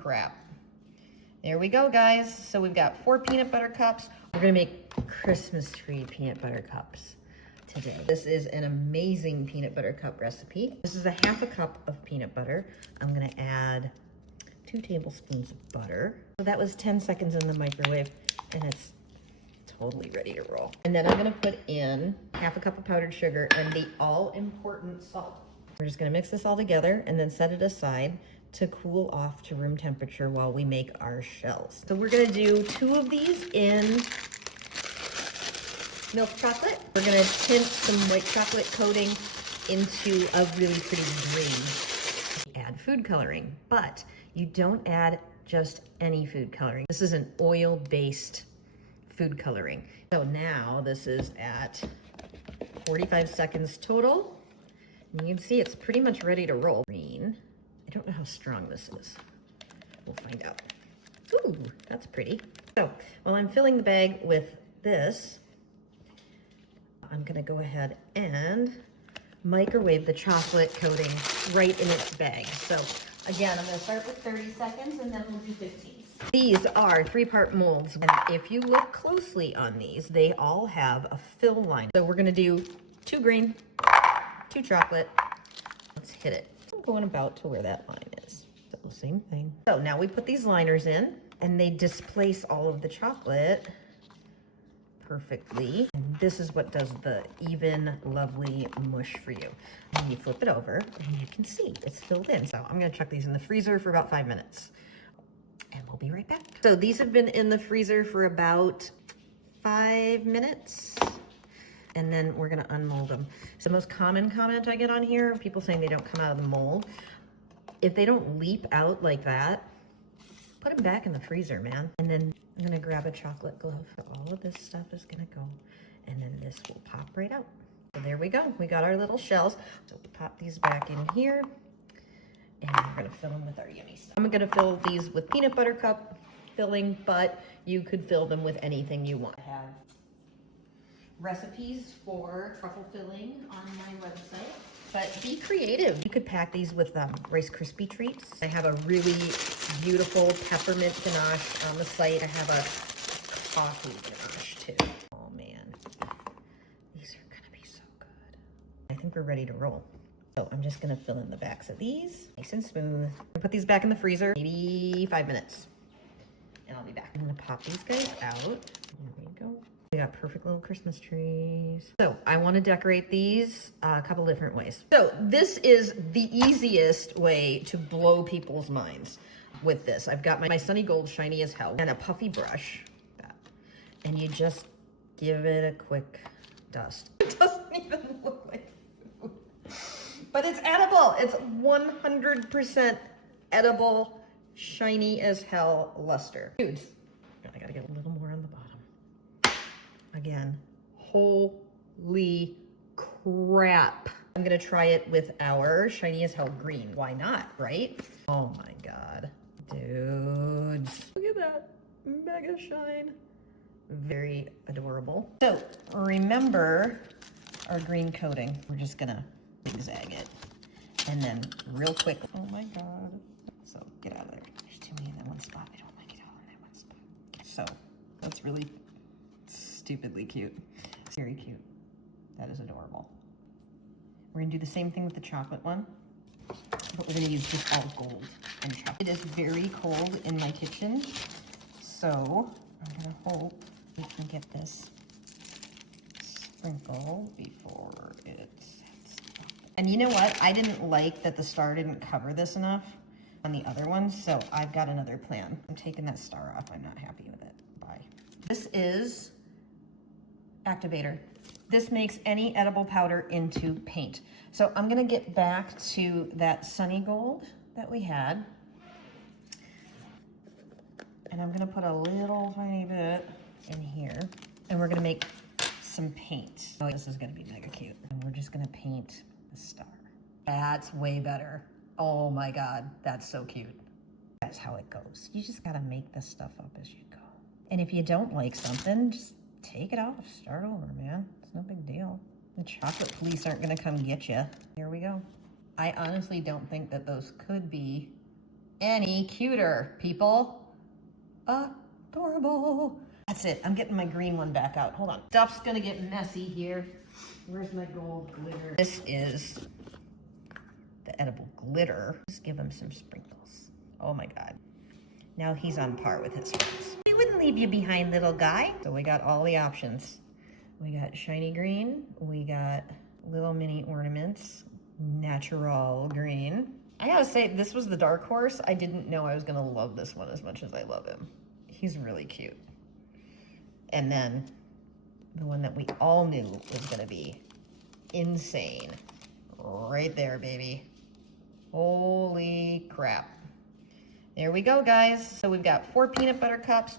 crap. There we go, guys. So we've got 4 peanut butter cups. We're gonna make Christmas tree peanut butter cups today. This is an amazing peanut butter cup recipe. This is a 1/2 cup of peanut butter. I'm gonna add 2 tablespoons of butter. So that was 10 seconds in the microwave, and it's totally ready to roll. And then I'm gonna put in 1/2 cup of powdered sugar and the all-important salt. We're just gonna mix this all together and then set it aside to cool off to room temperature while we make our shells. So we're gonna do 2 of these in milk chocolate. We're gonna tint some white chocolate coating into a really pretty green. Add food coloring, but you don't add just any food coloring. This is an oil-based food coloring. So now this is at 45 seconds total. And you can see it's pretty much ready to roll. Green. I don't know how strong this is. We'll find out. Ooh, that's pretty. So while I'm filling the bag with this, I'm gonna go ahead and microwave the chocolate coating right in its bag. So again, I'm gonna start with 30 seconds and then we'll do 15. These are 3-part molds. And if you look closely on these, they all have a fill line. So we're gonna do 2 green, 2 chocolate. Let's hit it. I'm going about to where that line is. So same thing. So now we put these liners in and they displace all of the chocolate perfectly. And this is what does the even, lovely mush for you. And you flip it over and you can see it's filled in. So I'm gonna chuck these in the freezer for about 5 minutes and we'll be right back. So these have been in the freezer for about 5 minutes. And then we're gonna unmold them. So the most common comment I get on here, people saying they don't come out of the mold. If they don't leap out like that, put them back in the freezer, man. And then I'm gonna grab a chocolate glove. So all of this stuff is gonna go, and then this will pop right out. So there we go, we got our little shells. So we pop these back in here, and we're gonna fill them with our yummy stuff. I'm gonna fill these with peanut butter cup filling, but you could fill them with anything you want. I have recipes for truffle filling on my website, but be creative. You could pack these with Rice Krispie treats. I have a really beautiful peppermint ganache on the site. I have a coffee ganache too. Oh man, these are gonna be so good. I think we're ready to roll. So I'm just gonna fill in the backs of these, nice and smooth. Put these back in the freezer, maybe 5 minutes, and I'll be back. I'm gonna pop these guys out. There we go. We got perfect little Christmas trees. So I want to decorate these a couple different ways. So this is the easiest way to blow people's minds with this. I've got my Sunny Gold Shiny as Hell and a puffy brush. And you just give it a quick dust. It doesn't even look like food. But it's edible. It's 100% edible, shiny as hell luster. Dude, I gotta get a little more on the bottom. Again, holy crap. I'm gonna try it with our shiny as hell green. Why not, right? Oh my God, dudes. Look at that, mega shine. Very adorable. So remember our green coating. We're just gonna zigzag it. And then real quick, oh my God. So get out of there. There's too many in that one spot. I don't like it all in that one spot. So that's really stupidly cute. Very cute. That is adorable. We're gonna do the same thing with the chocolate one, but we're gonna use just all gold and chocolate. It is very cold in my kitchen, so I'm gonna hope we can get this sprinkle before it sets up. And you know what? I didn't like that the star didn't cover this enough on the other ones, so I've got another plan. I'm taking that star off. I'm not happy with it. Bye. This is activator. This makes any edible powder into paint. So I'm gonna get back to that Sunny Gold that we had. And I'm gonna put a little tiny bit in here. And we're gonna make some paint. Oh, this is gonna be mega cute. And we're just gonna paint the star. That's way better. Oh my God, that's so cute. That's how it goes. You just gotta make this stuff up as you go. And if you don't like something, just take it off, start over, man. It's no big deal. The chocolate police aren't gonna come get you. Here we go. I honestly don't think that those could be any cuter, people. Adorable. That's it. I'm getting my green one back out. Hold on. Stuff's gonna get messy here. Where's my gold glitter? This is the edible glitter. Just give him some sprinkles. Oh my God. Now he's on par with his friends. We wouldn't leave you behind, little guy. So we got all the options. We got shiny green. We got little mini ornaments. Natural green. I gotta say, this was the dark horse. I didn't know I was gonna love this one as much as I love him. He's really cute. And then the one that we all knew was gonna be insane. Right there, baby. Holy crap. There we go, guys. So we've got 4 peanut butter cups,